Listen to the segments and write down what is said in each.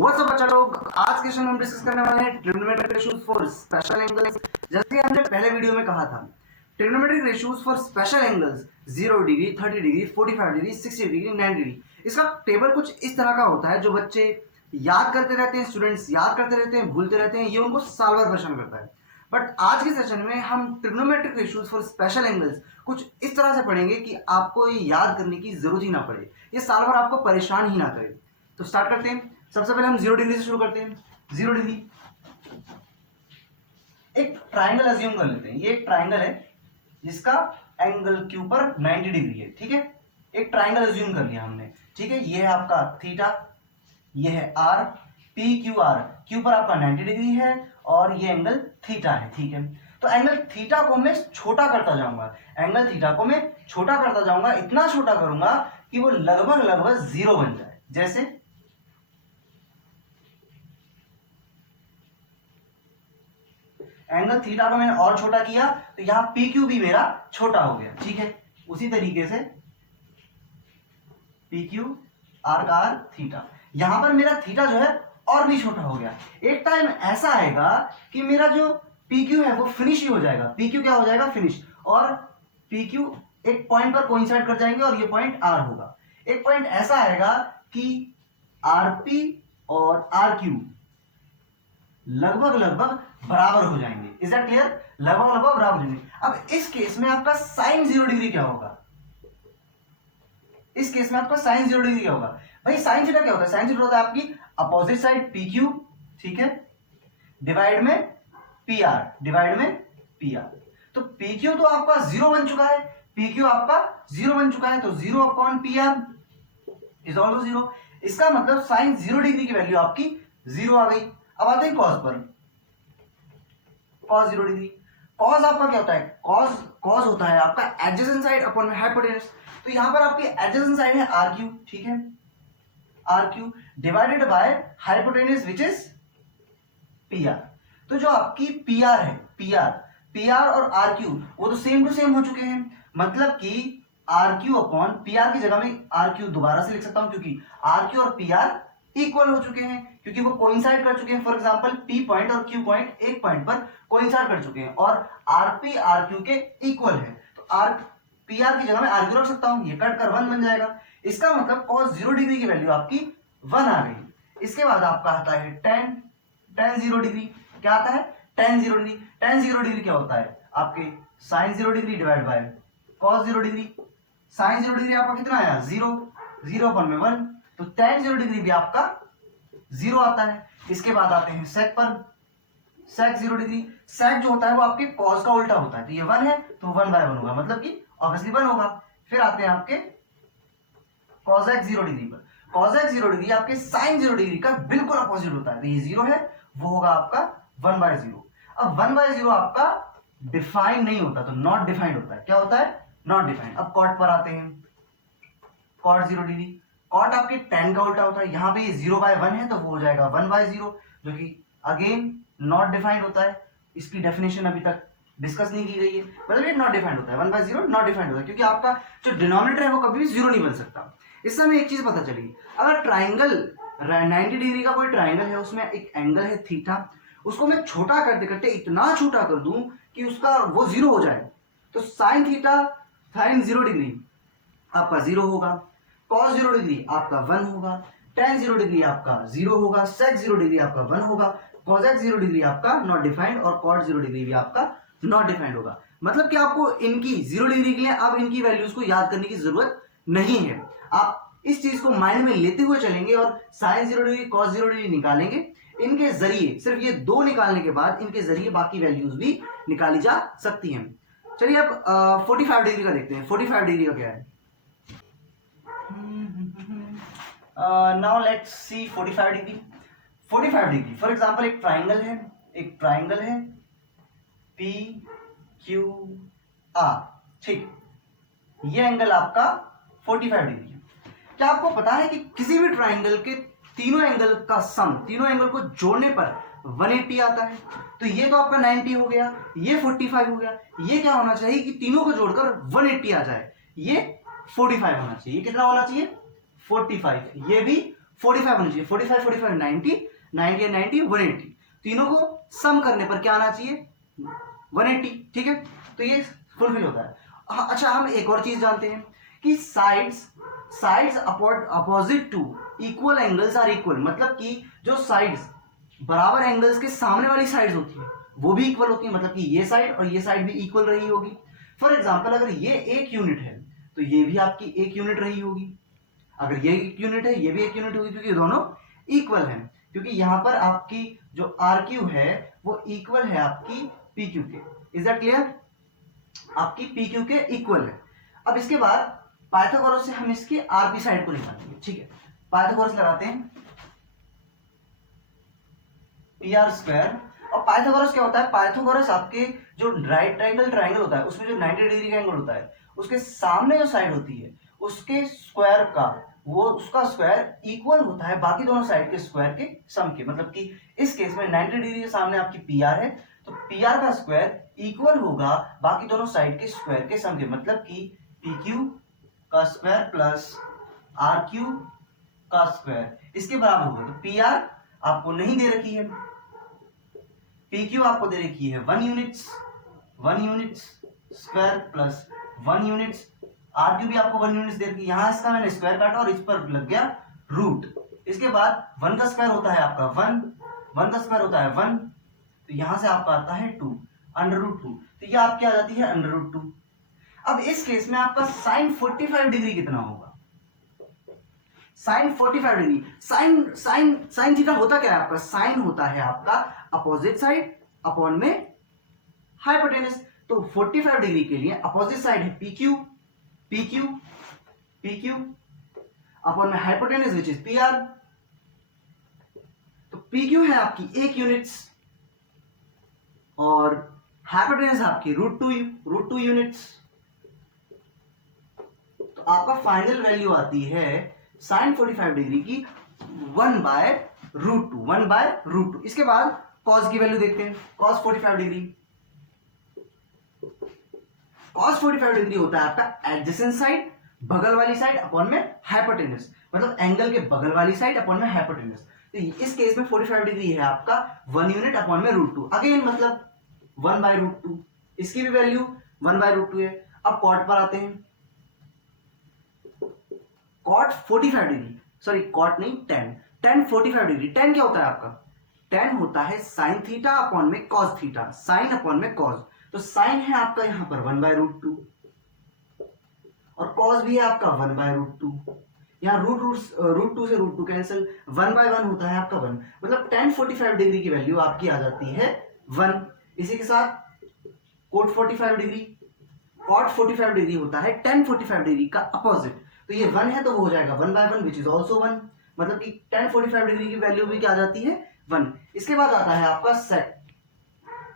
WhatsApp बच्चा लोग, आज के सेशन में हम डिस्कस करने वाले हैं trigonometric ratios for special angles. जैसे कि हमने पहले वीडियो में कहा था, trigonometric ratios for special angles 0 degree, 30 degree, 45 degree, 60 degree, 90 degree. इसका टेबल कुछ इस तरह का होता है जो बच्चे याद करते रहते हैं, स्टूडेंट्स याद करते रहते हैं, भूलते रहते हैं, ये उनको साल भर परेशान करता है। बट आज के सेशन में हम trigonometric ratios for special angles कुछ इस तरह से पढ़ेंगे कि आपको ये याद करने की जरूरत ही ना पड़े, ये साल भर आपको परेशान ही ना करे। तो स्टार्ट करते हैं। सबसे पहले हम 0 डिग्री से शुरू करते हैं। 0 डिग्री, एक ट्राइंगल अज्यूम कर लेते हैं। ये एक ट्राइंगल है जिसका एंगल क्यू पर 90 डिग्री है, ठीक है। एक ट्राइंगल अज्यूम कर लिया हमने, ठीक है। ये है आपका थीटा, ये है R, P Q R, Q पर आपका 90 डिग्री है और ये एंगल थीटा है, ठीक है। तो एंगल थीटा को मैं छोटा करता जाऊंगा, एंगल थीटा को मैं छोटा करता जाऊंगा, इतना छोटा करूंगा कि वो लगभग 0 बन जाए। जैसे एंगल थीटा को मैंने और छोटा किया तो यहां पी क्यू भी मेरा छोटा हो गया, ठीक है। उसी तरीके से पी क्यू आर का आर थीटा, यहां पर मेरा थीटा जो है और भी छोटा हो गया। एक टाइम ऐसा आएगा कि मेरा जो पी क्यू है वो फिनिश ही हो जाएगा। पी क्यू क्या हो जाएगा? फिनिश। और पी क्यू एक पॉइंट पर कोइंसाइड कर जाएंगे और ये पॉइंट आर होगा। एक पॉइंट ऐसा आएगा कि आर पी और आर क्यू लगभग बराबर हो जाएंगे। Is that clear? लगभग बराबर हो जाएंगे। अब इस केस में आपका साइन 0 डिग्री क्या होगा? इस केस में आपका साइन 0 डिग्री क्या होगा? भाई साइन थीटा क्या होता है? साइन थीटा होता है आपकी अपोजिट साइड पी क्यू, ठीक है, डिवाइड में पी आर, डिवाइड में पी आर। तो पी क्यू तो आपका 0 बन चुका है, पी क्यू आपका 0 बन चुका है, तो 0 upon P R is also 0। इसका मतलब साइन 0 डिग्री की वैल्यू आपकी 0 आ गई। अब आते हैं कॉस पर। कॉस 0 डिग्री, कॉस आपका क्या होता है? कॉस होता है आपका एडजेसेंट साइड अपॉन हाइपोटेनस। तो यहां पर आपकी एडजेसेंट साइड है आर क्यू, ठीक है, R Q divided by hypotenuse which is P R. तो जो आपकी पी आर है, पी आर और आर क्यू वो तो सेम टू सेम हो चुके हैं। मतलब कि R Q upon P R की जगह में आर क्यू दोबारा से लिख सकता हूं, क्योंकि आर क्यू और पी आर इक्वल हो चुके हैं, क्योंकि वो कोइंसाइड कर चुके हैं। फॉर एग्जांपल पी पॉइंट और क्यू पॉइंट एक पॉइंट पर कोइंसाइड कर चुके हैं और आरपी आर क्यू के इक्वल है। तो आर पी आर की जगह में आर क्यू रख सकता हूं, ये कट कर 1 बन जाएगा। इसका मतलब cos 0 डिग्री की वैल्यू आपकी 1 आ गई। इसके बाद आपका आता है tan 0 डिग्री। क्या आता है? tan 0 degree. tan 0 डिग्री क्या होता है? आपके sin 0 degree divide by cos 0 degree. sin 0 degree आपका कितना आया? 0 अपन में 1, तो tan 0 डिग्री भी आपका 0 आता है। इसके बाद आते हैं sec पर। sec 0 डिग्री, sec जो होता है वो आपके cos का उल्टा होता है, तो ये 1 है तो 1/1 होगा, मतलब कि ऑब्वियसली 1 होगा। फिर आते हैं आपके cosec 0 डिग्री पर। cosec 0 डिग्री आपके sin 0 डिग्री का बिल्कुल अपोजिट होता है, तो ये 0 है, वो होगा आपका 1/0। अब 1/0 आपका डिफाइन नहीं होता, तो नॉट डिफाइंड होता है। क्या होता है? Not defined. अब cot पर आते हैं। cot 0 डिग्री, cot आपके tan का उल्टा होता है, यहां पे ये 0/1 है तो वो हो जाएगा 1/0, जो कि अगेन नॉट डिफाइंड होता है। इसकी डेफिनेशन अभी तक डिस्कस नहीं की गई है, मतलब ये नॉट डिफाइंड होता है। 1/0 नॉट डिफाइंड होता है, क्योंकि आपका जो डिनोमिनेटर है वो कभी भी 0 नहीं बन सकता। इससे हमें एक चीज पता चली, अगर ट्राइंगल 90 डिग्री का कोई ट्राइंगल है, उसमें एक एंगल है थीटा, उसको मैं छोटा करते करते इतना छोटा कर दूं कि उसका वो 0 हो जाए, तो साइन थीटा साइन 0 डिग्री आपका 0 होगा, cos 0 डिग्री आपका 1 होगा, tan 0 डिग्री आपका 0 होगा, sec 0 डिग्री आपका 1 होगा, cosec 0 डिग्री आपका नॉट डिफाइंड और cot 0 डिग्री भी आपका नॉट डिफाइंड होगा। मतलब कि आपको इनकी 0 डिग्री के लिए अब इनकी वैल्यूज को याद करने की जरूरत नहीं है। आप इस चीज को माइंड में लेते हुए चलेंगे और sin 0 डिग्री cos 0 डिग्री निकालेंगे। इनके जरिए, सिर्फ ये दो निकालने के बाद इनके जरिए बाकी वैल्यूज भी निकाली जा सकती हैं। चलिए अब 45 डिग्री का देखते हैं। 45 डिग्री का क्या है? Now let's see 45 degree. 45 degree for example एक ट्राइंगल है पी क्यू आर, ठीक। ये एंगल आपका 45 डिग्री है। क्या आपको पता है कि किसी भी ट्राइंगल के तीनों एंगल का सम, तीनों एंगल को जोड़ने पर 180 आता है? तो ये तो आपका 90 हो गया, ये 45 हो गया। ये क्या होना चाहिए कि तीनों को जोड़कर 180 आ जाए, ये 45 होना चाहिए। कितना होना चाहिए? 45। ये भी 45 होनी चाहिए, 45 45 90, 90 एंड 90 180, तीनों को सम करने पर क्या आना चाहिए 180, ठीक है। तो ये फुलफिल होता है। अच्छा, हम एक और चीज जानते हैं कि sides opposite to equal angles are equal, मतलब कि जो साइड्स बराबर एंगल्स के सामने वाली साइड्स होती है वो भी इक्वल होती है, मतलब कि ये साइड और ये साइड भी इक्वल रही होगी। फॉर एग्जाम्पल, अगर ये 1 यूनिट है तो ये भी आपकी 1 यूनिट रही होगी, अगर ये 1 यूनिट है ये भी 1 यूनिट होगी, क्योंकि दोनों इक्वल हैं, क्योंकि यहां पर आपकी जो आर क्यू है वो इक्वल है आपकी पी क्यू के। Is that clear? आपकी पी क्यू के इक्वल है। अब इसके बाद पाइथागोरस से हम इसकी आरपी साइड को निकालेंगे, ठीक है। पाइथागोरस लगाते हैं, पी आर स्क्वायर। और पाइथागोरस क्या होता है? पाइथागोरस आपके जो राइट ट्राइंगल होता है उसमें जो 90 डिग्री का एंगल होता है उसके सामने जो साइड होती है उसके स्क्वायर का उसका स्क्वायर इक्वल होता है बाकी दोनों साइड के स्क्वायर के सम के। मतलब कि इस केस में 90 डिग्री के सामने आपकी पी आर है तो पी आर का स्क्वायर इक्वल होगा बाकी दोनों साइड के स्क्वायर के सम के, मतलब कि पी क्यू का स्क्वायर प्लस आर क्यू का स्क्वायर इसके बराबर होगा। तो पी आर आपको नहीं दे रखी है, पी क्यू आपको दे रखी है 1 units square plus 1 units, R Q भी आपको 1 यूनिट्स दे रखी है। यहां इसका मैंने स्क्वायर काटा और इस पर लग गया रूट। इसके बाद 1 का स्क्वायर होता है आपका 1 का स्क्वायर होता है 1, तो यहां से आपका आता है 2 √2, तो ये आपकी आ जाती है √2। अब इस केस में आपका साइन 45 डिग्री कितना होगा? साइन 45 डिग्री, साइन थीटा होता क्या है आपका? साइन होता है आपका अपोजिट साइड अपॉन में हाइपोटेनस। तो 45 डिग्री के लिए अपोजिट साइड है पी क्यू अपॉन में hypotenuse which is P R. तो पी क्यू है आपकी 1 यूनिट्स और हाइपोटेनस आपकी √2 यूनिट्स। तो आपका फाइनल वैल्यू आती है साइन 45 डिग्री की 1/√2। इसके बाद कॉस की वैल्यू देखते हैं। कॉस 45 डिग्री होता है आपका एडजेसेंट साइड, बगल वाली साइड अपॉन में हाइपोटेनस, मतलब एंगल के बगल वाली साइड अपॉन में हाइपोटेनस। तो इस केस में 45 डिग्री है आपका 1 यूनिट अपॉन में √2, अगेन मतलब 1/√2। इसकी भी वैल्यू 1/√2 है। अब कॉट पर आते हैं। कॉट 45 डिग्री, सॉरी कॉट नहीं, tan 45 डिग्री। tan क्या होता है आपका? tan होता है साइन थीटा अपॉन में कॉस थीटा, साइन अपॉन में कॉस। तो साइन है आपका यहां पर 1/√2 और कॉस भी है आपका 1/√2। यहां √2 से √2 कैंसिल, 1/1 होता है आपका 1, मतलब tan 45 डिग्री की वैल्यू आपकी आ जाती है 1। इसी के साथ कोट 45 डिग्री, कॉट 45 डिग्री होता है tan 45 डिग्री का अपोजिट। तो ये 1 है तो वो हो जाएगा 1/1 विच इज ऑल्सो 1, मतलब कि tan 45 डिग्री की वैल्यू भी क्या आ जाती है 1। इसके बाद आता है आपका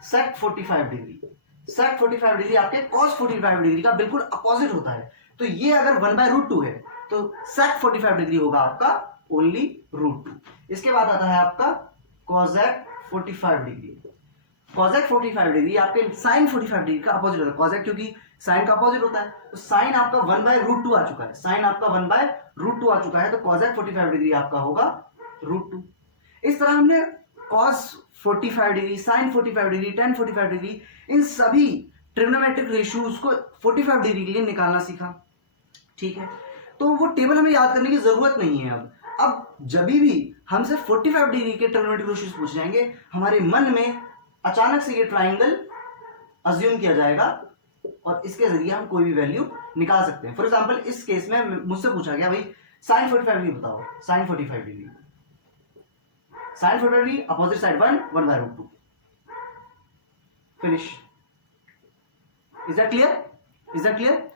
sec 45 डिग्री। sec 45 डिग्री आपके cos 45 डिग्री का बिल्कुल अपोजिट होता है। तो ये अगर 1/√2 है तो sec 45 डिग्री होगा आपका ओनली √2। इसके बाद आता है आपका cosec 45 डिग्री। cosec 45 डिग्री आपके sin 45 डिग्री का अपोजिट होता है। cosec क्योंकि साइन का अपोजिट होता है, तो साइन आपका 1/√2 आ चुका है, साइन आपका 1/√2 आ चुका है, तो cosec 45 डिग्री आपका होगा √2। इस तरह हमने cos 45 degree, sin 45 degree, tan 45 degree, इन सभी ट्रिग्नोमेट्रिक रेशियोज को 45 डिग्री के लिए निकालना सीखा, ठीक है। तो वो टेबल हमें याद करने की जरूरत नहीं है। अब जब भी हमसे 45 डिग्री के ट्रिग्नोमेट्रिक रेशियोज पूछ जाएंगे, हमारे मन में अचानक से ये ट्राइंगल अज्यूम किया जाएगा और इसके जरिए हम कोई भी वैल्यू निकाल सकते हैं। फॉर एग्जांपल इस केस में मुझसे पूछा गया भाई sin 45 डिग्री बताओ, sin 45 degree, sin 45 degree opposite side 1/√2, finish. Is that clear?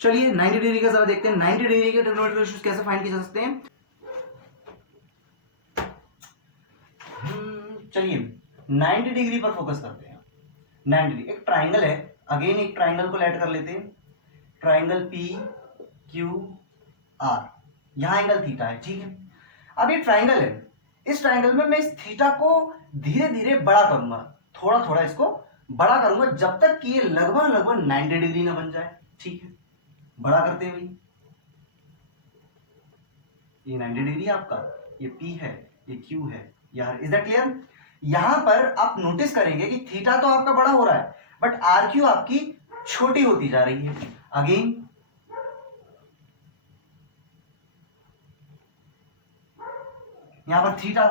चलिए 90 डिग्री का जरा देखते हैं। 90 डिग्री के ट्रिग्नोमेट्रिक रेशियोज कैसे फाइंड किए जा सकते हैं। चलिए 90 डिग्री पर फोकस करते हैं। 90 डिग्री एक ट्राइंगल है, अगेन एक ट्राइंगल को ऐड कर लेते हैं। ट्राइंगल पी क्यू आर, यहां एंगल थीटा है, ठीक है। अब ये ट्राइंगल है, इस ट्राइंगल में मैं इस थीटा को धीरे धीरे बड़ा करूंगा, थोड़ा थोड़ा इसको बड़ा करूंगा जब तक कि ये लगभग 90 डिग्री ना बन जाए, ठीक है। बड़ा करते हुए ये 90 डिग्री आपका ये P है, ये Q है यार। Is that clear? यहां पर आप नोटिस करेंगे कि थीटा तो आपका बड़ा हो रहा है बट आर क्यू आपकी छोटी होती जा रही है। अगेन यहां पर थीटा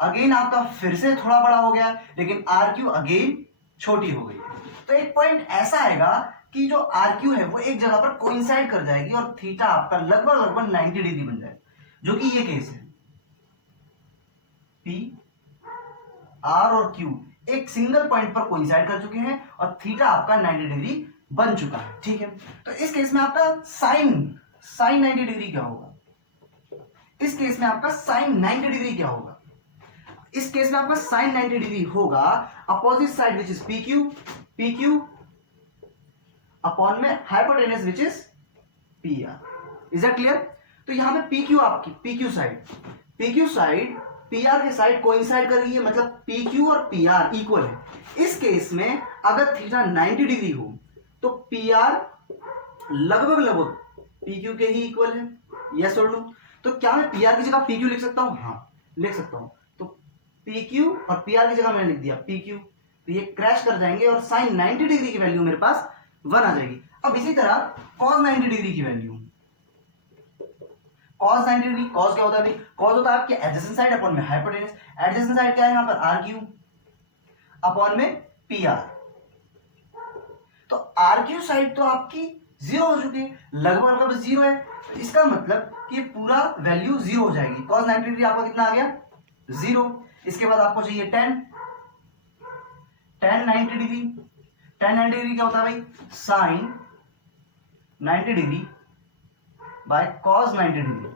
अगेन आपका फिर से थोड़ा बड़ा हो गया लेकिन आर क्यू अगेन छोटी हो गई। तो एक पॉइंट ऐसा आएगा कि जो आर क्यू है वो एक जगह पर कोइंसाइड कर जाएगी और थीटा आपका लगभग 90 डिग्री बन जाएगा, जो कि ये केस है। पी आर और क्यू एक सिंगल पॉइंट पर कोइंसाइड कर चुके हैं और थीटा आपका 90 डिग्री बन चुका है। ठीक है, तो इस केस में आपका साइन 90 डिग्री क्या होगा? इस केस में आपका साइन 90 डिग्री क्या होगा? इस केस में आपका साइन 90 डिग्री होगा opposite side which is P Q upon में hypotenuse which is P R. Is that clear? तो यहां पे पी क्यू आपकी P Q side P R के साइड कोइंसाइड कर रही है, मतलब पी क्यू और पी आर इक्वल है। इस केस में अगर थीटा 90 डिग्री हो तो पी आर लगभग पी क्यू के ही इक्वल है। यस और नो? तो क्या मैं पी आर की जगह पी क्यू लिख सकता हूं? हाँ लिख सकता हूं। तो पी क्यू और पी आर की जगह मैंने लिख दिया पी क्यू, तो ये क्रैश कर जाएंगे और साइन 90 डिग्री की वैल्यू मेरे पास 1 आ जाएगी। अब इसी तरह कॉस 90 डिग्री की वैल्यू, कॉस 90 डिग्री, कॉस क्या होता है भाई? कॉस होता है आपके एडजेसेंट साइड अपॉन में हाइपोटेनस। एडजेसेंट साइड क्या है यहां पर? आर क्यू अपॉन में पी आर। तो आर क्यू साइड तो आपकी 0 हो चुकी है, लगभग 0 है। तो इसका मतलब कि पूरा वैल्यू 0 हो जाएगी। कॉस 90 डिग्री आपका कितना आ गया? 0। इसके बाद आपको चाहिए tan 90 डिग्री। tan 90 डिग्री क्या होता है भाई? Sine 90 degree by cos 90 degree.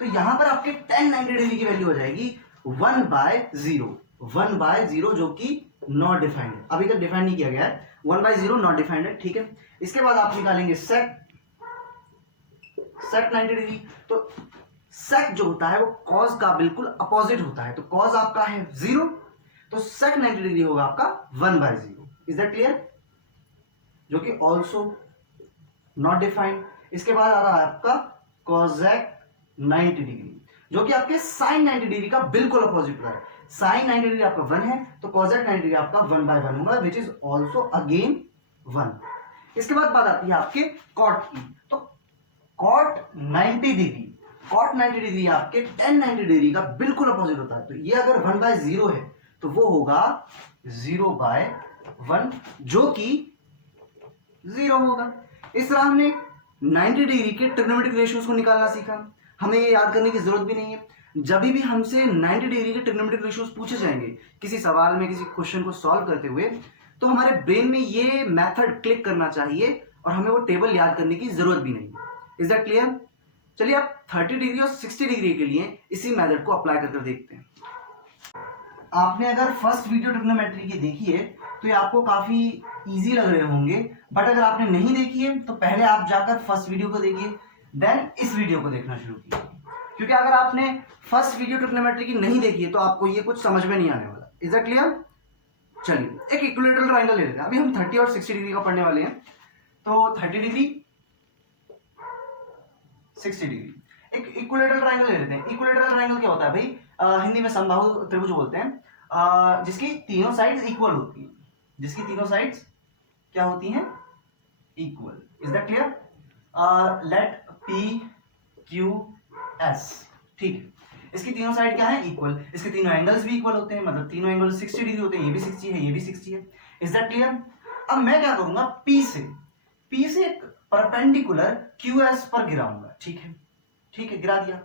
तो यहां पर आपके tan 90 डिग्री की वैल्यू हो जाएगी 1/0 जो कि नॉट डिफाइंड है, अभी तक डिफाइंड नहीं किया गया है। 1/0 नॉट डिफाइंड है। ठीक है, इसके बाद आप निकालेंगे sec 90 डिग्री। तो sec जो होता है वो cos का बिल्कुल अपोजिट होता है। तो cos आपका है 0, तो sec 90 डिग्री होगा आपका 1/0। Is that clear? जो कि ऑल्सो नॉट डिफाइंड। इसके बाद आ रहा है आपका cosec 90 डिग्री जो कि आपके sin 90 डिग्री का बिल्कुल अपोजिट होता है। sin 90 डिग्री आपका 1 है तो cosec 90 डिग्री आपका 1/1 होगा विच इज ऑल्सो अगेन 1। इसके बाद बात आती है आपके cot की। तो cot 90 डिग्री आपके tan 90 डिग्री का बिल्कुल अपोजिट होता है। तो ये अगर 1/0 है तो वो होगा 0/1 जो कि 0 होगा। इस तरह हमने 90 डिग्री के ट्रिग्नोमेट्रिक रेशियोज को निकालना सीखा। हमें ये याद करने की जरूरत भी नहीं है। जब भी हमसे 90 डिग्री के ट्रिग्नोमेट्रिक रेशियोज पूछे जाएंगे किसी सवाल में, किसी क्वेश्चन को सॉल्व करते हुए, तो हमारे ब्रेन में ये मेथड क्लिक करना चाहिए और हमें वो टेबल याद करने की जरूरत भी नहीं है। Is that clear? चलिए आप 30 डिग्री और 60 डिग्री के लिए इसी मेथड को अप्लाई करके देखते हैं। आपने अगर फर्स्ट वीडियो ट्रिग्नोमेट्री की देखी है तो ये आपको काफी इजी लग रहे होंगे, बट अगर आपने नहीं देखी है तो पहले आप जाकर फर्स्ट वीडियो को देखिए, देन इस वीडियो को देखना शुरू कीजिए। क्योंकि अगर आपने फर्स्ट वीडियो ट्रिग्नोमेट्री की नहीं देखी है तो आपको ये कुछ समझ में नहीं आने वाला। Is that clear? चलिए एक इक्विलेटरल ट्रायंगल ले लेते हैं। अभी हम 30 और 60 डिग्री का पढ़ने वाले हैं। तो 30 डिग्री 60 डिग्री एक इक्विलेटरल ट्रायंगल ले लेते हैं। इक्विलेटरल ट्रायंगल क्या होता है भाई? हिंदी में समबाहु त्रिभुज बोलते हैं, जिसकी तीनों साइड्स इक्वल होती है। जिसकी तीनों साइड्स क्या होती हैं? Equal. Is that clear? Let P Q S. ठीक है, इसकी तीनों साइड क्या है? इक्वल। इसके तीनों एंगल्स भी इक्वल होते हैं, मतलब तीनों एंगल 60 डिग्री होते हैं। ये भी 60 है, ये भी 60 है। Is that clear? अब मैं क्या करूंगा, P से एक परपेंडिकुलर QS पर गिराऊंगा। ठीक है, गिरा दिया।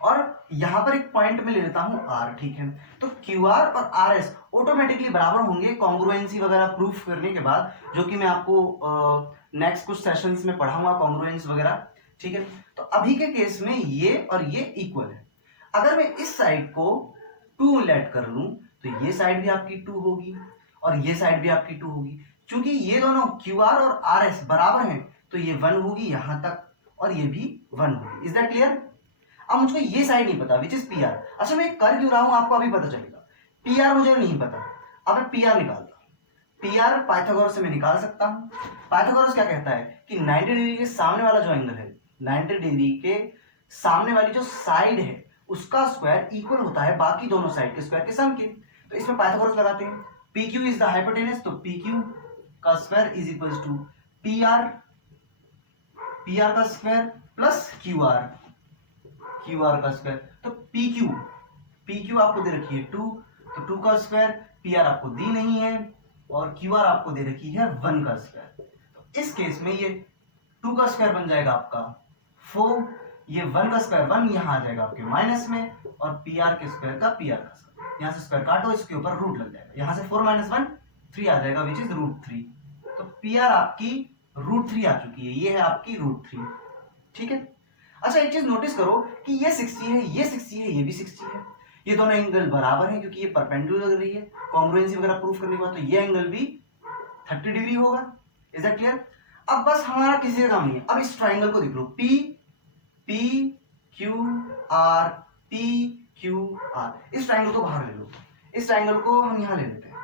और यहां पर एक पॉइंट में ले लेता हूं R। ठीक है, तो QR और RS ऑटोमेटिकली बराबर होंगे कॉन्ग्रुएंसी वगैरह प्रूफ करने के बाद, जो कि मैं आपको नेक्स्ट कुछ सेशंस में पढ़ाऊंगा कॉन्ग्रुएंस वगैरह। ठीक है, तो अभी के केस में ये और ये इक्वल है। अगर मैं इस साइड को 2 लेट कर लूं तो ये साइड भी आपकी 2 होगी और ये साइड भी आपकी 2 होगी। क्योंकि ये दोनों QR और RS बराबर हैं तो ये 1 होगी यहां तक और ये भी 1 होगी। Is that clear? अब मुझको ये साइड नहीं पता विच इज PR। अच्छा मैं कर क्यों रहा हूं आपको अभी पता चलेगा। PR मुझे नहीं पता, अब मैं PR निकालता हूं। PR पाइथागोरस से मैं निकाल सकता हूं। पाइथागोरस क्या कहता है कि 90 डिग्री के सामने वाला जो एंगल है, 90 डिग्री के सामने वाली जो साइड है उसका स्क्वायर इक्वल होता है बाकी दोनों साइड के स्क्वायर के सम के। तो इसमें पाइथागोरस लगाते हैं, P Q is the hypotenuse, तो पी क्यू का square is equal to P R का स्क्वायर प्लस क्यू आर का स्क्वायर। तो पी क्यू आपको दे रखी है 2, तो 2 का स्क्वायर, पी आर आपको दी नहीं है और क्यू आर आपको दे रखी है 1 का स्क्वायर। तो इस केस में ये 2 का स्क्वायर बन जाएगा आपका 4, ये 1 का स्क्वायर 1 यहाँ आ जाएगा आपके माइनस में, और पी आर के स्क्वायर का पी आर का स्क्वायर, यहाँ से स्क्वायर काटो, इसके ऊपर रूट लग जाएगा, यहाँ से 4 - 1 3 आ जाएगा विच इज √3। तो पी आर आपकी √3 आ चुकी है, ये है आपकी √3। ठीक है। अच्छा एक चीज नोटिस करो कि ये 60 है, ये 60 है, ये भी 60 है, ये दोनों एंगल बराबर हैं क्योंकि ये परपेंडिकुलर लग रही है। कॉन्ग्रुएंसी वगैरह प्रूफ करने के बाद तो ये एंगल भी 30 डिग्री होगा। Is that clear? अब बस हमारा किसी का काम नहीं है। अब इस ट्राइंगल को देख लो, P Q R P Q R, इस ट्राइंगल को बाहर ले लो, इस ट्राइंगल को हम यहां ले लेते हैं।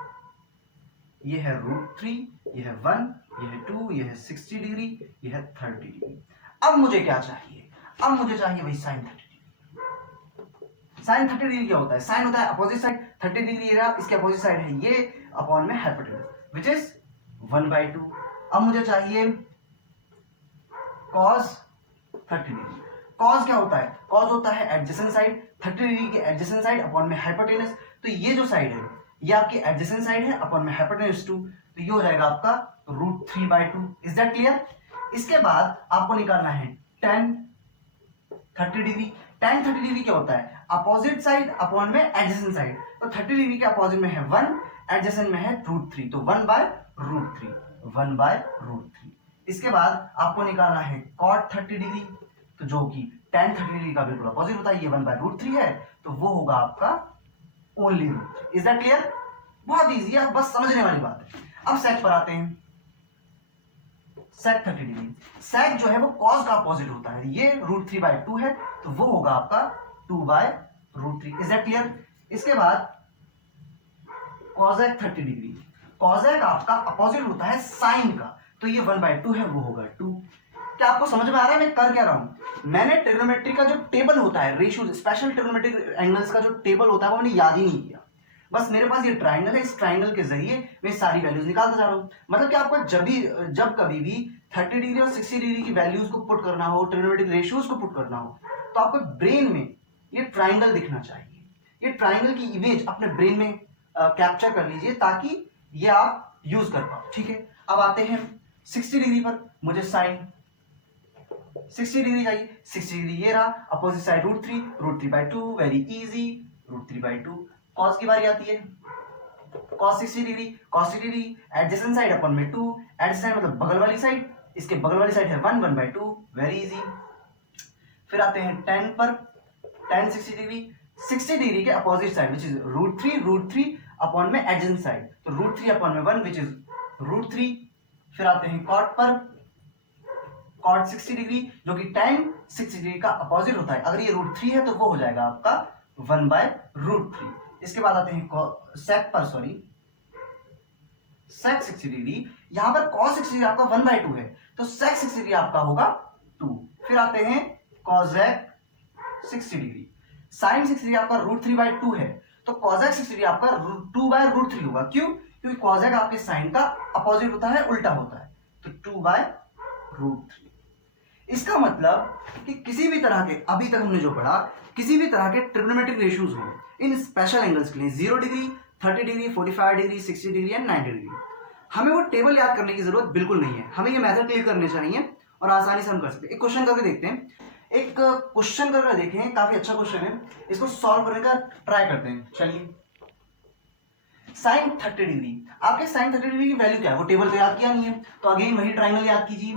ये है √3, ये है 1, ये है 2, ये है 60 डिग्री, ये है 30 डिग्री। अब मुझे क्या चाहिए? अब मुझे चाहिए भाई साइन 30 डिग्री। साइन 30 डिग्री क्या होता है? साइन होता है अपोजिट साइड, 30 डिग्री ये रहा, इसके अपोजिट साइड है ये, अपॉन में हाइपोटेनस विच इज 1/2। अब मुझे चाहिए cos 30 डिग्री। cos क्या होता है? cos होता है एडजेसेंट साइड, 30 डिग्री के एडजेसेंट साइड अपॉन में हाइपोटेनस। तो ये जो साइड है ये आपकी एडजेसेंट साइड है अपॉन में हाइपोटेनस 2, तो ये हो जाएगा आपका √3/2। Is that clear? इसके बाद आपको निकालना है tan 30 डिग्री। tan 30 डिग्री क्या होता है? अपोजिट साइड अपॉन में एडजेसेंट साइड। तो 30 डिग्री के अपोजिट में है 1, एडजेसेंट में है √3, तो 1/√3। इसके बाद आपको निकालना है cot 30 डिग्री, तो जो कि tan 30 डिग्री का बिल्कुल अपोजिट होता है, ये 1/√3 है, तो वो होगा आपका ओनली √3। Is that clear? बहुत इजी है, बस समझने वाली बात है। अब सेक पर आते हैं। सेक 30 डिग्री, सेक जो है वो cos का अपोजिट होता है, ये √3/2 है, तो वो होगा आपका 2/√3। Is that clear? इसके बाद cosec 30 डिग्री, cosec आपका अपोजिट होता है साइन का, तो ये 1/2 है, वो होगा 2। क्या आपको समझ में आ रहा है मैं कर क्या रहा हूं? मैंने ट्रिग्नोमेट्री का जो टेबल होता है, रेशियो स्पेशल ट्रिग्नोमेट्रिक एंगल्स का जो टेबल होता है वो मैंने याद ही नहीं किया। बस मेरे पास ये ट्राइंगल है, इस ट्राइंगल के जरिए मैं सारी वैल्यूज निकालता जा रहा हूं। मतलब कि आपको जब कभी भी 30 डिग्री और 60 डिग्री की वैल्यूज को पुट करना हो, ट्रिग्नोमेट्रिक रेशियोज को पुट करना हो, तो आपको ब्रेन में ये ट्राइंगल दिखना चाहिए। ये ट्राइंगल की इमेज अपने ब्रेन में कैप्चर कर लीजिए ताकि ये आप यूज कर पाओ। ठीक है। अब आते हैं 60 डिग्री पर। मुझे साइन 60 डिग्री चाहिए। 60 डिग्री ये रहा, opposite side √3/2, very easy, √3/2। cos की बारी आती है, cos 60 degree adjacent side upon में 2, एडजेसेंट साइड मतलब बगल वाली साइड, इसके बगल वाली साइड है 1/2, वेरी इजी। फिर आते हैं tan पर, tan 60 डिग्री के opposite side which is √3 upon में एडजेसेंट साइड, तो √3 अपॉन में 1 विच इज √3। फिर आते हैं cot पर, cot 60 डिग्री जो कि tan 60 डिग्री का अपोजिट होता है, अगर ये √3 है तो वो हो जाएगा आपका 1/√3। इसके बाद आते हैं sec पर, sec 60 डिग्री, यहां पर cos 60 डिग्री आपका 1/2 है, तो sec 60 डिग्री आपका होगा 2। फिर आते हैं cosec 60 डिग्री, sin 60 डिग्री आपका √3/2 है, तो cosec 60 डिग्री आपका 2/√3 होगा। क्यों? क्योंकि cosec आपके sin का अपोजिट होता है, उल्टा होता है, तो 2/√3। इसका मतलब कि किसी भी तरह के, अभी तक हमने जो पढ़ा, किसी भी तरह के ट्रिग्नोमेट्रिक रेशियोज हो इन स्पेशल एंगल्स के लिए 0 degree, 30 degree, 45 degree, 60 degree and 90 degree, हमें वो टेबल याद करने की जरूरत बिल्कुल नहीं है। हमें ये मेथड क्लियर करने चाहिए और आसानी से हम कर सकते हैं। एक क्वेश्चन करके देखते हैं, एक क्वेश्चन करके देखें, काफी अच्छा क्वेश्चन है, इसको सॉल्व करने का ट्राई करते हैं। चलिए, sin 30 डिग्री, आपके sin 30 डिग्री की वैल्यू क्या है वो टेबल तो याद किया नहीं है, तो अगेन वही ट्राइंगल याद कीजिए।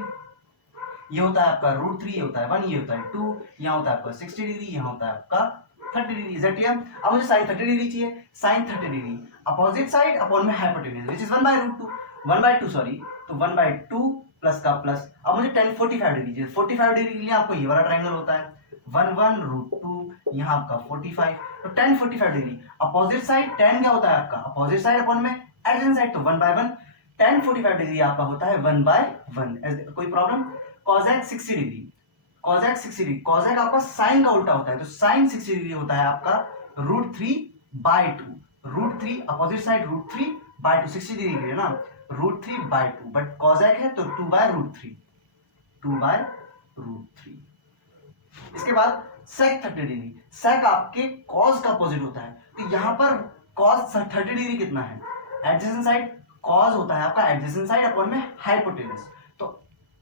ये होता है आपका √3, ये होता है 1, ये होता है 2, यहाँ होता है आपका 60 डिग्री, यहाँ होता है आपका 30 डिग्री। Is it clear? अब मुझे sin 30 डिग्री चाहिए। sin 30 degree opposite side upon में हाइपोटेनस विच इज 1/2 सॉरी, तो 1/2 प्लस का प्लस। अब मुझे tan 45 डिग्री चाहिए। 45 डिग्री के लिए आपको ये वाला ट्राइंगल होता है 1/√2, यहाँ आपका 45, तो tan 45 degree opposite side, tan क्या होता है आपका अपोजिट साइड अपॉन में एडजेसेंट साइड, तो 1/1, tan 45 डिग्री आपका होता है 1/1। कोई प्रॉब्लम? cosec 60 डिग्री, कॉजेक 60 डिग्री, कॉजेक आपका साइन का उल्टा होता है, तो साइन 60 डिग्री होता है आपका √3/2, √3 अपोजिट साइड √3/2, 60 डिग्री है ना, √3/2, बट कॉजेक है तो 2/√3, 2/√3। इसके बाद सेक 30 डिग्री, सेक आपके कॉस का अपोजिट होता है, तो यहां पर कॉस 30 डिग्री कितना है, एडजेसेंट साइड कॉस होता है आपका एडजेसेंट साइड अपॉन में हाइपोटेनस, तो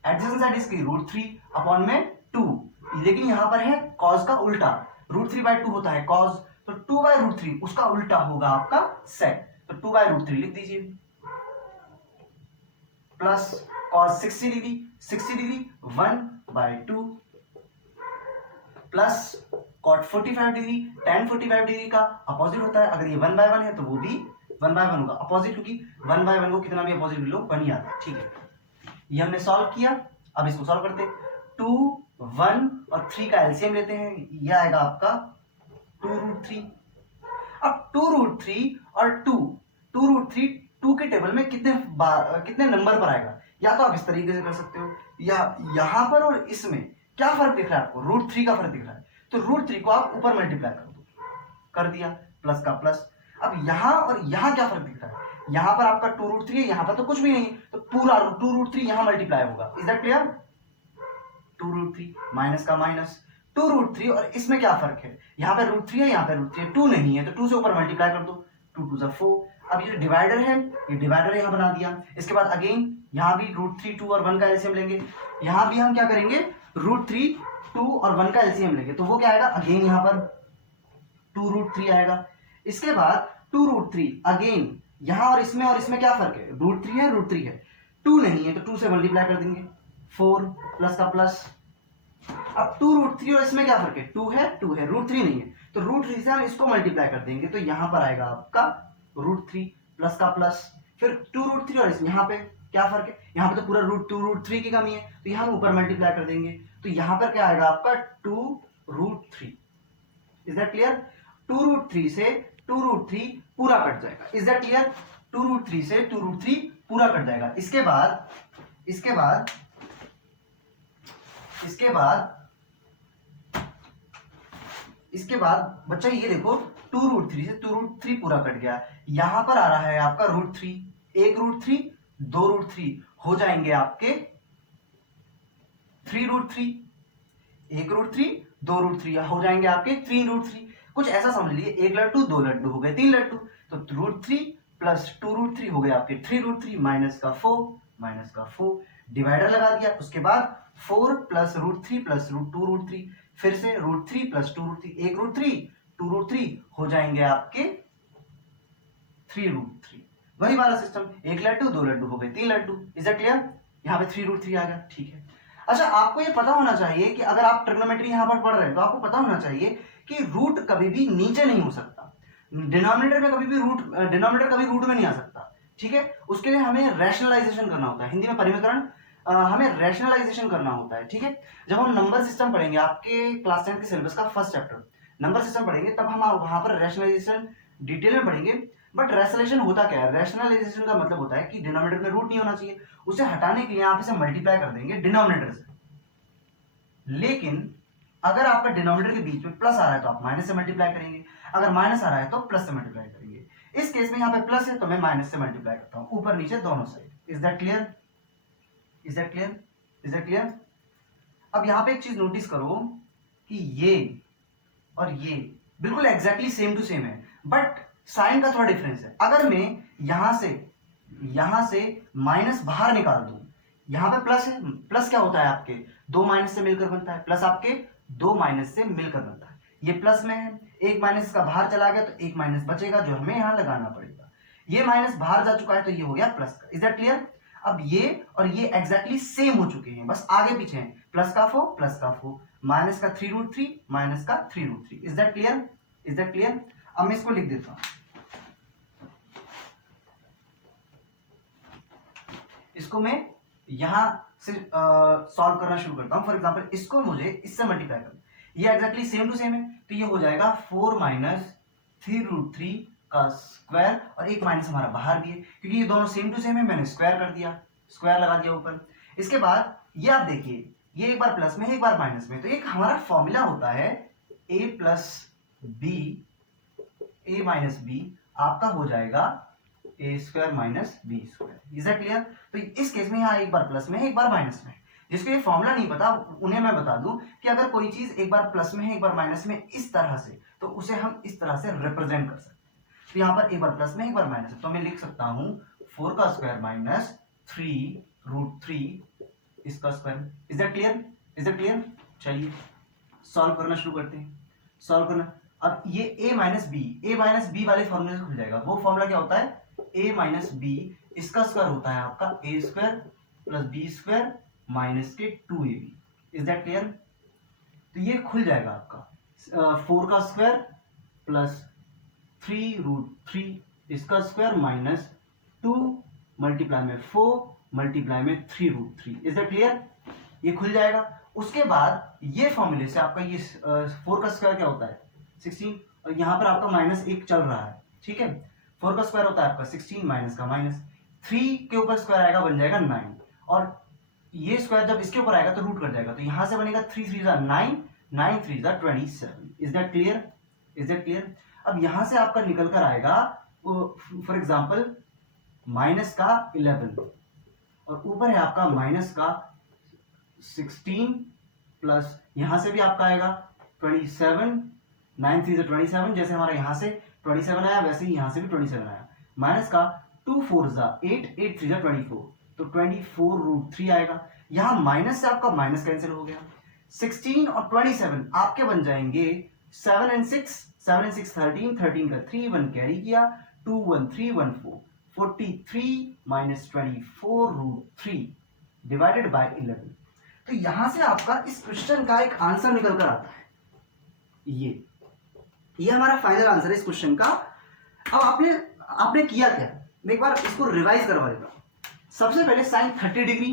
एडजेसेंट साइड इसकी √3 अपॉन में 2, लेकिन यहां पर है कॉस का उल्टा, √3/2 होता है कॉस, तो 2/√3 उसका उल्टा होगा आपका सेक, तो 2/√3 लिख दीजिए, plus cos 60 degree, 60 degree 1/2, plus cot 45 degree, tan 45 degree का अपोजिट होता है, अगर ये 1/1 है तो वो भी 1/1 होगा अपोजिट, क्योंकि 1/1 को कितना भी अपोजिट लो 1 ही आता है, ठीक है। ये हमने सॉल्व किया, अब इसको सॉल्व करते हैं, 2, 1 और 3 का एलसीएम लेते हैं, ये आएगा आपका 2√3। अब 2√3 और 2√3 2 के टेबल में कितने नंबर पर आएगा, या तो आप इस तरीके से कर सकते हो, या यहां पर और इसमें क्या फर्क दिख रहा है आपको, √3 का फर्क दिख रहा है, तो √3 को आप ऊपर मल्टीप्लाई कर दो, कर दिया, प्लस का प्लस। अब यहां और यहां क्या फर्क दिख रहा है, यहां पर आपका 2√3 है, यहां पर तो कुछ भी नहीं, तो पूरा 2√3 यहां मल्टीप्लाई होगा, इज दैट क्लियर, 2√3 माइनस का माइनस, 2√3 और इसमें क्या फर्क है, यहां पे √3 है, यहां पे √3 है, 2 नहीं है, तो 2 से ऊपर मल्टीप्लाई कर दो, 2 2 4। अब ये डिवाइडर है, ये डिवाइडर यहां बना दिया, इसके बाद अगेन यहां भी √3, 2 और 1 का एलसीएम लेंगे, यहां भी हम क्या करेंगे, √3, 2 और 1 का एलसीएम लेंगे, तो वो क्या आएगा, अगेन यहां पर 2√3 आएगा। इसके बाद 2√3 अगेन यहां और इसमें क्या फर्क है, √3 है, √3 है, 2 नहीं है, तो 2 से मल्टीप्लाई कर देंगे, 4 प्लस का प्लस। अब 2√3 और इसमें क्या फर्क है, 2 है, √3 नहीं है, तो √3 से हम इसको मल्टीप्लाई कर देंगे, तो यहां पर आएगा आपका √3 प्लस का प्लस, फिर 2√3 और यहाँ पे क्या फर्क है, यहाँ पे तो पूरा √2√3 की कमी है, तो यहाँ हम ऊपर मल्टीप्लाई कर देंगे, तो यहाँ पर क्या आएगा आपका 2√3, इज दैट क्लियर, 2√3 से 2√3 पूरा कट जाएगा, इज दैट क्लियर, 2√3 से 2√3 पूरा कट जाएगा। इसके बाद बच्चा ये देखो, 2√3 से 2√3 पूरा कट गया, यहां पर आ रहा है आपका √3, एक √3 2 √3 हो जाएंगे आपके 3√3, एक √3 2 √3 हो जाएंगे आपके 3√3, कुछ ऐसा समझ लीजिए, एक लड्डू 2 लड्डू हो गए 3 लड्डू, तो √3 प्लस 2√3 हो गए आपके 3√3 माइनस का 4 डिवाइडर लगा दिया, उसके बाद 4 प्लस √3 प्लस 2√3, फिर से √3 प्लस 2√3, एक √3 2√3 हो जाएंगे आपके 3√3, वही वाला सिस्टम, एक लड्डू 2 लड्डू हो गए 3 लड्डू, इज दैट क्लियर, यहाँ पे 3√3 आ गया, ठीक है। अच्छा, आपको ये पता होना चाहिए कि अगर आप ट्रिग्नोमेट्री यहां पर पढ़ रहे हैं तो आपको पता होना चाहिए कि रूट कभी भी नीचे नहीं हो सकता, डिनोमिनेटर में कभी भी डिनोमिनेटर कभी रूट में नहीं आ सकता, ठीक है, उसके लिए हमें रैशनलाइजेशन करना होता है, हिंदी में परिमिकरण, हमें रैशनलाइजेशन करना होता है, ठीक है। जब हम नंबर सिस्टम पढ़ेंगे, आपके क्लास 10 के सिलेबस का फर्स्ट चैप्टर नंबर सिस्टम पढ़ेंगे, तब हम वहां पर रैशनलाइजेशन डिटेल में पढ़ेंगे, बट रैशनलाइजेशन होता क्या है, रैशनलाइजेशन का मतलब होता है कि डिनोमिनेटर में रूट नहीं होना चाहिए, उसे हटाने के लिए आप इसे मल्टीप्लाई कर देंगे डिनोमिनेटर से, लेकिन अगर आपका डिनोमिनेटर के बीच में प्लस आ रहा है तो आप माइनस से मल्टीप्लाई करेंगे, अगर माइनस आ रहा है तो प्लस से मल्टीप्लाई करेंगे, इस केस में यहाँ पे प्लस है तो मैं माइनस से मल्टीप्लाई करता हूं, ऊपर नीचे दोनों side, is that clear, is that clear, is that clear. अब यहाँ पे एक चीज नोटिस करो कि ये और ये बिल्कुल एग्जैक्टली सेम टू सेम है, बट साइन का थोड़ा डिफरेंस है, अगर मैं यहां से माइनस बाहर निकाल दूं, यहां पे प्लस है, प्लस क्या होता है आपके 2 माइनस से मिलकर बनता है, प्लस आपके 2 माइनस से मिलकर बनता है, ये प्लस में है, एक माइनस का बाहर चला गया तो एक माइनस बचेगा जो हमें यहां लगाना पड़ेगा, ये माइनस बाहर जा चुका है तो ये हो गया प्लस का, इज दैट क्लियर। अब ये और ये एग्जैक्टली सेम हो चुके हैं, बस आगे पीछे हैं, प्लस का 4 माइनस का 3√3 माइनस का 3√3, is that clear, is that clear. अब मैं इसको लिख देता हूं, इसको मैं यहां से सॉल्व करना शुरू करता हूं, फॉर एग्जांपल इसको मुझे इससे मल्टीप्लाई करना, ये एग्जैक्टली सेम टू सेम है, तो ये हो जाएगा 4 माइनस 3√3 का स्क्वायर, और एक माइनस हमारा बाहर भी है क्योंकि ये दोनों सेम टू सेम है, मैंने स्क्वायर कर दिया, स्क्वायर लगा दिया ऊपर। इसके बाद ये आप देखिए, ये एक बार प्लस में है एक बार माइनस में, तो एक हमारा फॉर्मूला होता है a plus B, A minus B आपका हो जाएगा A square minus B square. Is that clear? तो इस केस में यहाँ एक बार प्लस में है एक बार माइनस में है। जिसको ये फॉर्मूला नहीं पता उन्हें मैं बता दूं कि अगर कोई चीज एक बार प्लस में है एक बार माइनस में इस तरह से, तो उसे हम इस तरह से रिप्रेजेंट कर सकते हैं। तो यहाँ पर एक बार प्लस में एक बार माइनस है, तो मैं लिख सकता हूँ 4 का स्क्वायर माइनस 3√3 इसका square. Is that clear? Is that clear? चलिए सॉल्व करना शुरू करते हैं। सॉल्व करना, अब ये a माइनस बी वाले फॉर्मूले से खुल जाएगा। वो फॉर्मूला क्या होता है? a माइनस बी इसका स्क्वायर होता है आपका a square plus B square minus के 2ab। Is that clear? तो ये खुल जाएगा आपका 4 का स्क्वायर प्लस 3√3 इसका स्क्वायर माइनस 2 मल्टीप्लाई में 4 मल्टीप्लाई में 3√3। Is that clear? ये खुल जाएगा। उसके बाद ये फॉर्मूले से आपका ये 4 का स्क्वायर क्या होता है? 16, और यहाँ पर आपका माइनस 1 चल रहा है, ठीक है। 4 का स्क्वायर होता है आपका 16 माइनस का माइनस, 3 के ऊपर स्क्वायर आएगा बन जाएगा 9, और ये स्क्वायर जब इसके ऊपर आएगा तो रूट कर जाएगा, तो यहाँ से बनेगा 3 3 9, 9 3 27। Is that clear? Is that clear? अब यहाँ से आपका निकल कर आएगा फॉर एग्जाम्पल माइनस का 11 और ऊपर है आपका माइनस का 16 प्लस यहां से भी आपका आएगा 27, 9 3 27, जैसे हमारा यहां से 27 आया वैसे ही यहां से भी 27 आया, माइनस का 2 4 8, 8 3 24, तो 24√3 आएगा। यहां माइनस से आपका माइनस कैंसिल हो गया। 16 और 27 आपके बन जाएंगे 7 and 6, 7 and 6 13, 13 का 3 1 कैरी किया, 2 1 3 1 4, 43 माइनस 24√3 डिवाइडेड बाय 11। तो यहां से आपका इस क्वेश्चन का एक आंसर निकल कर आता है। ये हमारा फाइनल आंसर है इस क्वेश्चन का। अब आपने किया क्या, मैं एक बार इसको रिवाइज करवा देता हूं। सबसे पहले sine 30 degree,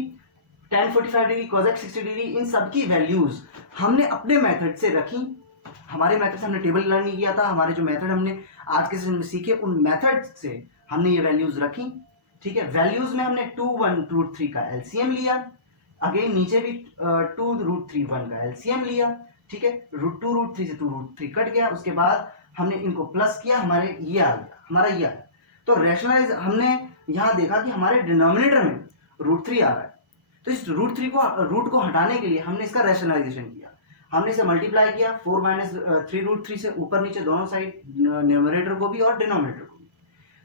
tan 45 degree, cosec 60 degree, इन सब की वैल्यूज हमने अपने मेथड से रखी। हमारे मेथड से हमने टेबल लर्न नहीं किया था, हमारे जो मेथड हमने आज के सेशन में सीखे उन मेथड से हमने ये वैल्यूज रखी, ठीक है। वैल्यूज में हमने 2 1√3 का एलसीएम लिया, अगेन नीचे भी 2√3 1 का एलसीएम लिया, ठीक है। 2√3 से 2√3 कट गया, उसके बाद हमने इनको प्लस किया, हमारे ये आ गया, हमारा ये आ गया। तो रैशनलाइज हमने यहां देखा कि हमारे डिनोमिनेटर में √3 आ रहा है, तो इस रूट को हटाने के लिए हमने इसका रैशनलाइजेशन किया। हमने इसे मल्टीप्लाई किया 4 माइनस 3√3 से, ऊपर नीचे दोनों साइड, न्यूमरेटर को भी और डिनोमिनेटर को भी।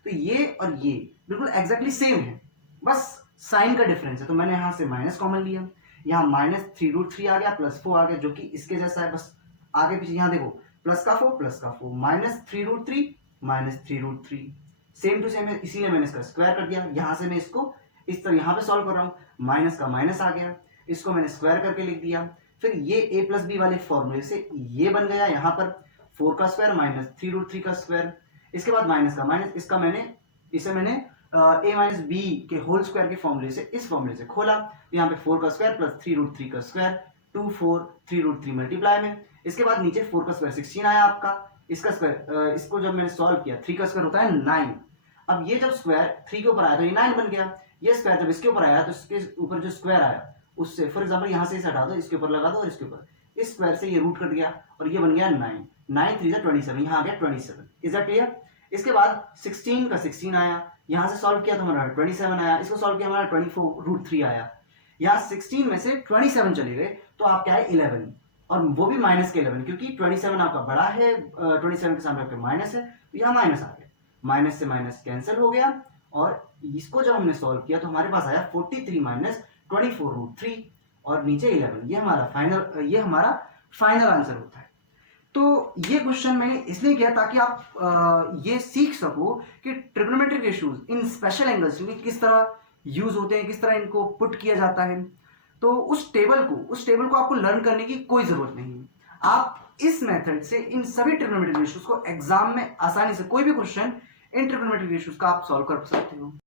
तो ये और ये बिल्कुल एग्जैक्टली सेम है, बस साइन का डिफरेंस है। तो मैंने यहां से माइनस कॉमन लिया, यहाँ माइनस 3√3 आ गया, प्लस 4 आ गया, जो कि इसके जैसा है, बस आगे पीछे। यहाँ देखो प्लस का 4 minus 3√3 minus 3√3 same to same है, इसीलिए मैंने इसका स्क्वायर कर दिया। यहां से मैं इसको इस तरह यहाँ पे सॉल्व कर रहा हूँ, माइनस का माइनस आ गया, इसको मैंने स्क्वायर करके लिख दिया। फिर ये a प्लस बी वाले फॉर्मूले से ये बन गया, यहाँ पर 4 का स्क्वायर माइनस 3√3 का स्क्वायर, इसके बाद माइनस का माइनस, इसे मैंने a माइनस बी के होल स्क्वायर के फॉर्मूले से इस फॉर्मूले से खोला। यहाँ पे 4 का स्क्वायर प्लस 3√3 का स्क्वायर, 2 4 3√3 मल्टीप्लाई में, इसके बाद नीचे 4 का स्क्वायर 16 आया आपका, इसका स्क्वायर, इसको जब मैंने सॉल्व किया 3 का स्क्वायर होता है 9। अब ये जब स्क्वायर 3 के ऊपर आया तो ये 9 बन गया, ये स्क्वायर जब इसके ऊपर आया तो इसके ऊपर जो स्क्वायर आया उससे, फॉर एग्जांपल यहाँ से इसे हटा दो, इसके ऊपर लगा दो और इसके ऊपर, इस स्क्वायर से ये रूट कट गया और ये बन गया 9, 9 3 27, यहाँ आ गया 27। Is that clear? इसके बाद 16 का 16 आया, यहाँ से सॉल्व किया तो हमारा 27 आया, इसको सॉल्व किया हमारा 24√3 आया। यहाँ 16 में से 27 चले गए तो आपके आए 11, और वो भी माइनस के 11, क्योंकि 27 आपका बड़ा है, 27 के सामने आपके माइनस है, तो यहाँ माइनस आ गया, माइनस से माइनस कैंसिल हो गया, और इसको जब हमने सॉल्व किया तो हमारे पास आया 43 माइनस 24√3 और नीचे 11। ये हमारा फाइनल आंसर होता है। तो ये क्वेश्चन मैंने इसलिए किया ताकि आप ये सीख सको कि ट्रिग्नोमेट्रिक रेशियोज इन स्पेशल एंगल्स में किस तरह यूज होते हैं, किस तरह इनको पुट किया जाता है। तो उस टेबल को आपको लर्न करने की कोई जरूरत नहीं है। आप इस मेथड से इन सभी ट्रिग्नोमेट्रिक रेशियोज को एग्जाम में आसानी से, कोई भी क्वेश्चन इन ट्रिग्नोमेट्रिक रेशियोज का आप सॉल्व कर सकते हो।